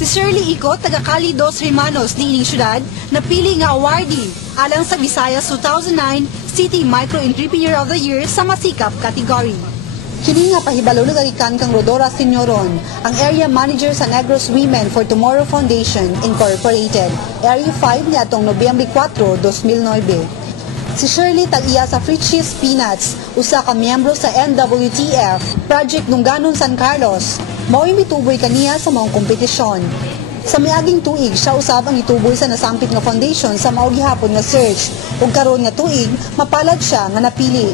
Si Shirley Icot, taga Cali Dos Hermanos, niining syudad, napili nga awardee alang sa Visayas 2009 City Micro Entrepreneur of the Year sa Masikap category. Kini nga pahibalo nagarikan kang Rodora Signoron, ang Area Manager sa Negros Women for Tomorrow Foundation Incorporated, Area 5 ni atong Nobyembre 4, 2009. Si Shirley tag-iya sa Free Cheese Peanuts, usa ka miyembro sa NWTF, Project Nungganon San Carlos. Mao'y mituboy kaniya sa maong kompetisyon. Sa miaging tuig, siya usab ang ituboy sa nasampit nga foundation sa maong gihapon nga search. Ug karon nga tuig, mapalad siya nga napili.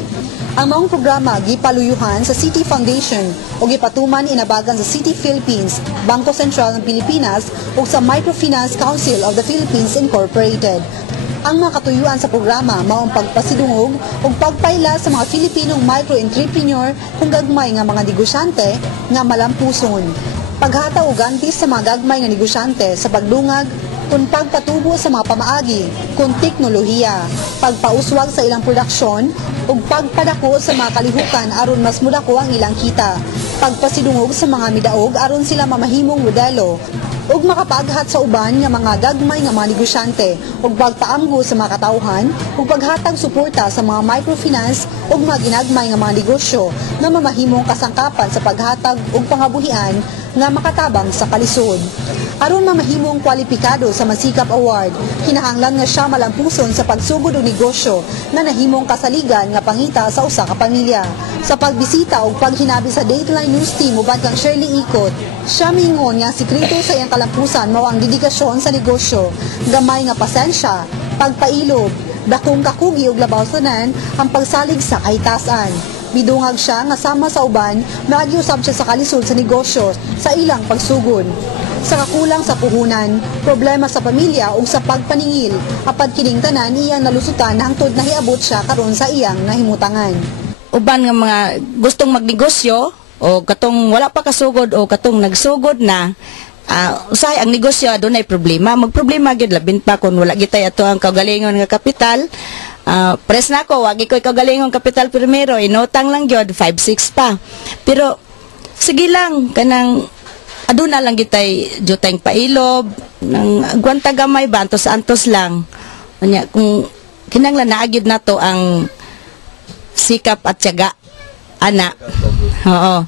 Ang maong programa gipaluyuhan sa City Foundation o gipatuman inabagan sa City Philippines, Bangko Sentral ng Pilipinas ug sa Microfinance Council of the Philippines Incorporated. Ang mga katuyuan sa programa maong pagpasidungog o pagpaila sa mga Filipinong micro-entrepreneur kung gagmay nga mga negosyante nga malampuson. Paghata og ganti sa mga gagmay nga negosyante sa pagdungag kung pagpatubo sa mga pamaagi kung teknolohiya, pagpauswag sa ilang produksyon ug pagpadako sa mga kalihukan aron mas mudako ang ilang kita, pagpasidungog sa mga midaog aron sila mamahimong modelo ug makapaghat sa uban nga mga gagmay nga mga negosyante ug pagpaamgo sa mga katawhan ug paghatag suporta sa mga microfinance ug mga ginagmay nga mga negosyo na mamahimong kasangkapan sa paghatag ug pangabuhian nga makatabang sa kalisod. Aron mamahimong kwalipikado sa Masikap Award, kinahanglan nga siya malampuson sa pagsugod og negosyo na nahimong kasaligan nga pangita sa usa ka pamilya. Sa pagbisita ug paghinabi sa Dateline News Team uban kang Shirley Icot, siya miingon nga sikreto sa iyang kalampusan mao ang dedikasyon sa negosyo, gamay nga pasensya, pagpailob, dakong kakugi ug labaw sanan ang pagsalig sa kahitasan. Bidungag siya nga sama sa uban, nagiusab siya sa kalisod sa negosyo sa ilang pagsugod. Sa kakulang sa puhunan, problema sa pamilya ug sa pagpaningil, apad kining tanan iyang nalusutan hangtod nahiabot siya karon sa iyang nahimutangan. Uban nga mga gustong magnegosyo o katong wala pa kasugod o katong nagsugod na, usay ang negosyo adunay problema. Magproblema gyud labin pa kung wala gitay ato ang kaugalingon nga kapital. Pres na ko, wagi ko'y kaugalingon kapital primero, inutang lang gyud 5-6 pa. Pero sige lang kanang aduna lang gitay jutay pailob nang agwanta gamay ba antos lang. Anya kung kinahanglan naagid nato ang sikap at tiyaga ana. Oo.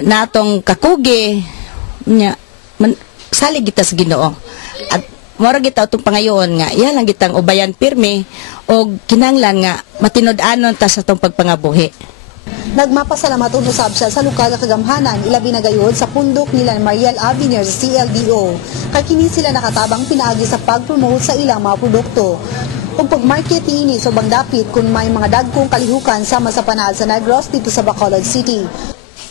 Natong kakugi nya salig kita sa Ginoo. At mora kita utong pangayoon nga iya lang gitang ubayan pirmi og kinahanglan nga matinud-anon ta sa tong pagpangabuhi. Nagmapasalamat usab siya sa lokal nga kagamhanan ilabi na gayud sa pundok nila Mariel Avenir sa CLDO. Kay kini sila nakatabang pinaagi sa pag-promote sa ilang mga produkto. Ug pag-market niini sa bangdapit kung may mga dagkong kalihukan sama sa panahal sa Negros dito sa Bacolod City.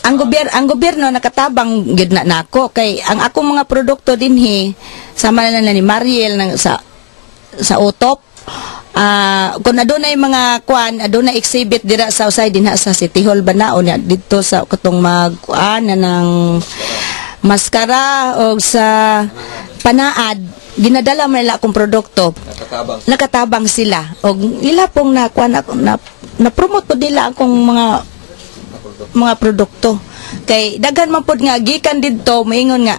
Ang gobyerno nakatabang gyud na nako kay ang akong mga produkto dinhi sama na ni Mariel sa utop. Kung adunay mga kuan, adunay exhibit dira sa usay dinha sa City Hall Banao niya dito sa katong magkuan ng maskara o sa panaad, ginadala man nila akong produkto. Nakatabang sila. O ila pong na-promote po nila akong mga produkto. Kay daghan man pod nga gikan didto moingon nga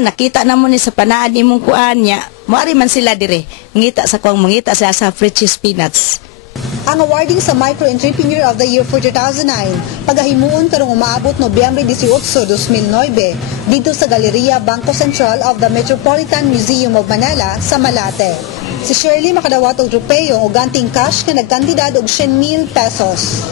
nakita na mo ni sa panaad imong kuan nya moari man sila dire ngita sa kuang mangita sa Free Cheese Peanuts. Ang awarding sa Micro Entrepreneur of the Year for 2009 pagahimuon karong umaabot Nobyembre 18, 2009 dito sa Galeria Bangko Sentral of the Metropolitan Museum of Manila sa Malate. Si Shirley makadawat og tropeo o ganting cash nga nagkandidad og 100,000 pesos.